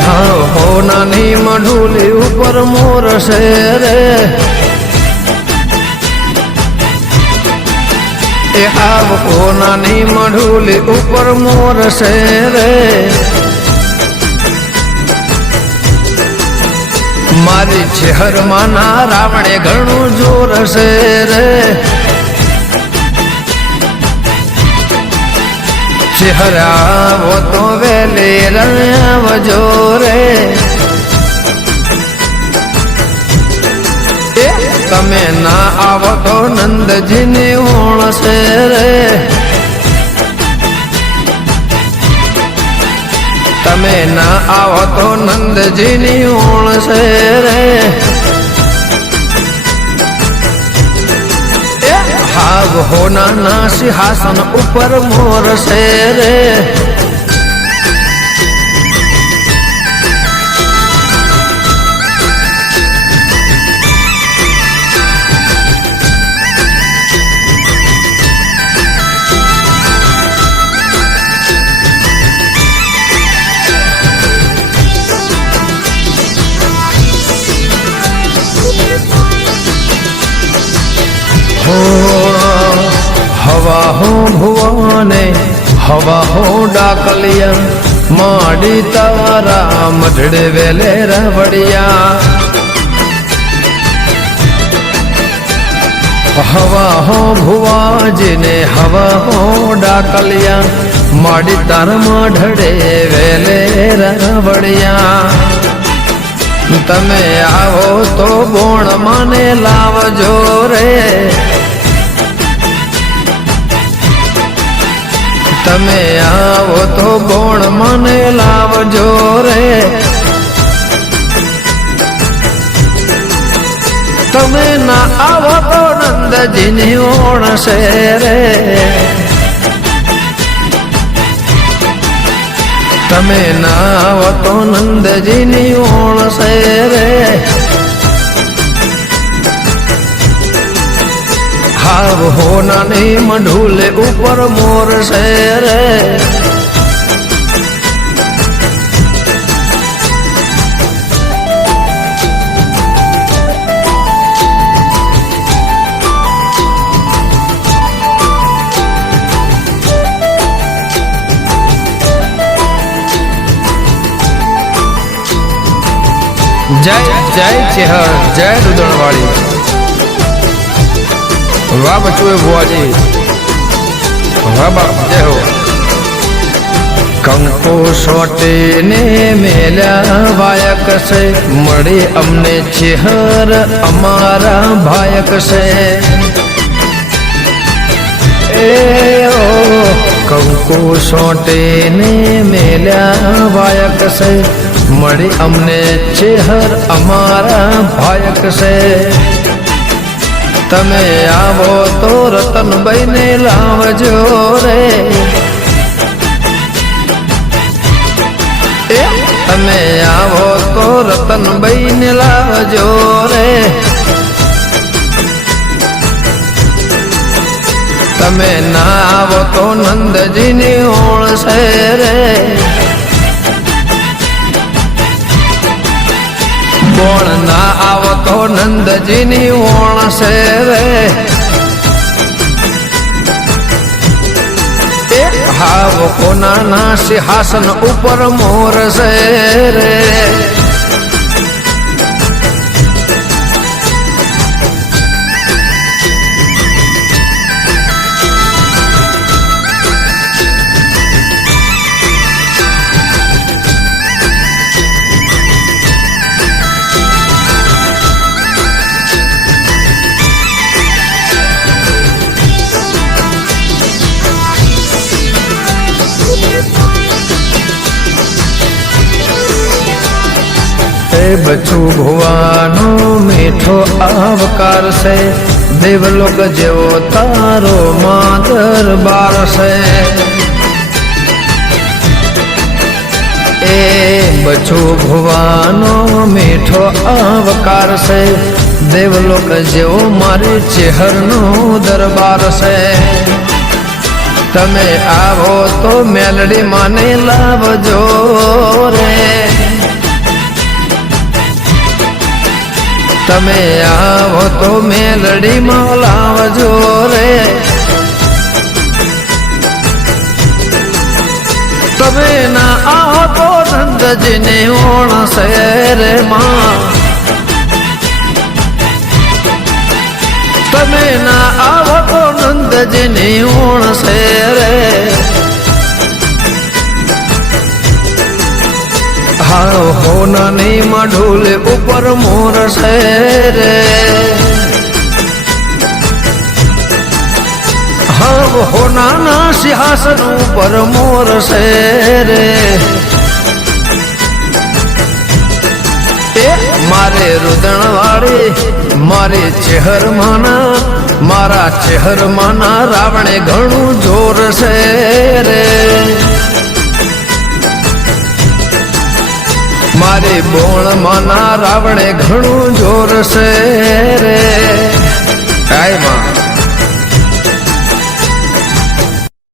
હા હોનાની મઢુલી ઉપર મોર છે રે, એ હાવ હોનાની મઢુલી ઉપર મોર છે રે, મારી ચહેરમાંના રાવણે ઘણું જોર છે રે, ચહેરાવો તો વેલી રાવજો રે, તમે ના આવો તો નંદજીની ઓણ છે રે, તમે ના આવો તો નંદજીની ઓણ છે રે, હાવ હોનાના સિંહાસન ઉપર મોર છે રે, हवा हो भुवाने हवा हो डाकलिया माड़ी तारा मढ़ड़े वेले रवड़िया, हवा हो भुवाजी ने हवा हो डाकलिया माड़ी तारा मढ़ड़े वेले रवड़िया, तमे आवो तो बोण माने लावजो रे, तमे आवो तो बोण माने लावजो रे, तमे ना आवो तो नंदजीनी ओण से रे, तमे ना आवो तो नंदजीनी ओण से रे, हाव होनानी मढ़ुले ऊपर मोर से रे, जय जय चेहर जय रुदणवाड़ी, वाह बचुए बुआ जी, वाह बाप जय हो। कंको सोटे ने मेला वायक से मड़ी अमने चेहर अमारा भायक से, ए ओ कंको सोटे ने मेला वायक से मड़ी अमने चेहर अमारा भायक से, तमे आवो तो रतन बने लावजो रे, तमे आवो तो रतन बने लावजो रे, तमे ना आवो तो नंदजीनी ओण से रे, बोण ना आवो तो नंदजीनी ओण से रे, हाव कोना सिंहासन ऊपर मोर से रे, बचू भुवानो मीठो आवकार से देवलोक जेवो तारो मां दरबार से, ए बचू भुवानो मीठो आवकार से देवलोक जेवो मारे चेहरनो दरबार से, तमे आवो तो मेलडी माने लावजो रे, તમે આવો તો મેલડીમાં લાવજો રે, તમે ના આવો તો નંદજીને ઓણસે રે માં, તમે ના આવો તો નંદજીને ઓણસે રે, હા હોનાની મઢુલ ઉપર મોર છે રે, હા હોનાના સિંહાસન ઉપર મોર છે રે, મારે રુદણવાળી મારી ચેહરમાના, મારા ચેહરમાના રાવણે ઘણું જોર છે રે, મારી બોણમાના રાવણે ઘણું જોર છે રે, કાય માં